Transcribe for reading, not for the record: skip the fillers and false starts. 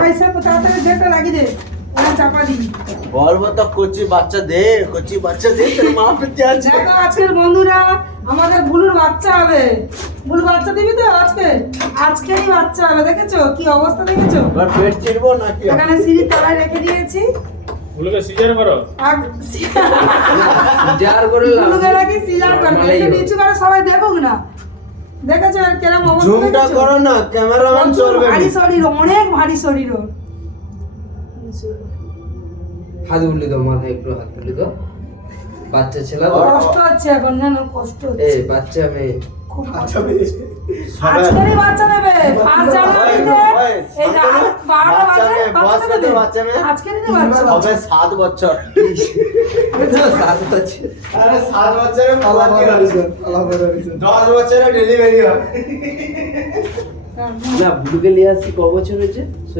ভাই সাহেব তাড়াতাড়ি ডেটটা লাগিয়ে দে, ওরা চাপা দি। বলবো তো কচি বাচ্চা দে তোর মা পেতে আছে। দেখো আজকের বন্ধুরা আমাদের বুলুর বাচ্চা হবে। বুলু বাচ্চা দিবি তো আজকেরই বাচ্চা হবে। দেখেছো কি অবস্থা, দেখেছো? এবার পেট চিরবো নাকি? এখানে সিঁড়ির তলায় রেখে দিয়েছি। বুলুকে সিজার করো। যার করে বুলুকে নাকি সিজার করবে, একটু নিচু করে সবাই দেখুক না। দেখেছো আর কেরম অবস্থা? জুমটা দেখেছো? করো না, ক্যামেরাম্যান চলবে না। ভারী শরীর, অনেক ভারী শরীর ওর। হাত উল্লি দাও, মাথায় একটু হাত তুলে দাও। বাচ্চা ছেলে তো, কষ্ট হচ্ছে এখন, জানো কষ্ট হচ্ছে। এই বাচ্চা মেয়ে খুব কষ্ট আচ্ছা হচ্ছে। আজকেরই বাচ্চা দেবে, 5 জানুয়ারিতে এই রাত 12টা বাজে বাচ্চা দেবে। আজকেরই বাচ্চা হবে 7 বছর। 7 বছর। আরে 7 বছরে পালাকি হয়েছে, 10 বছরে ডেলিভারি হয়। না বুলুকে নিয়ে আসছি ক বছর হয়েছে?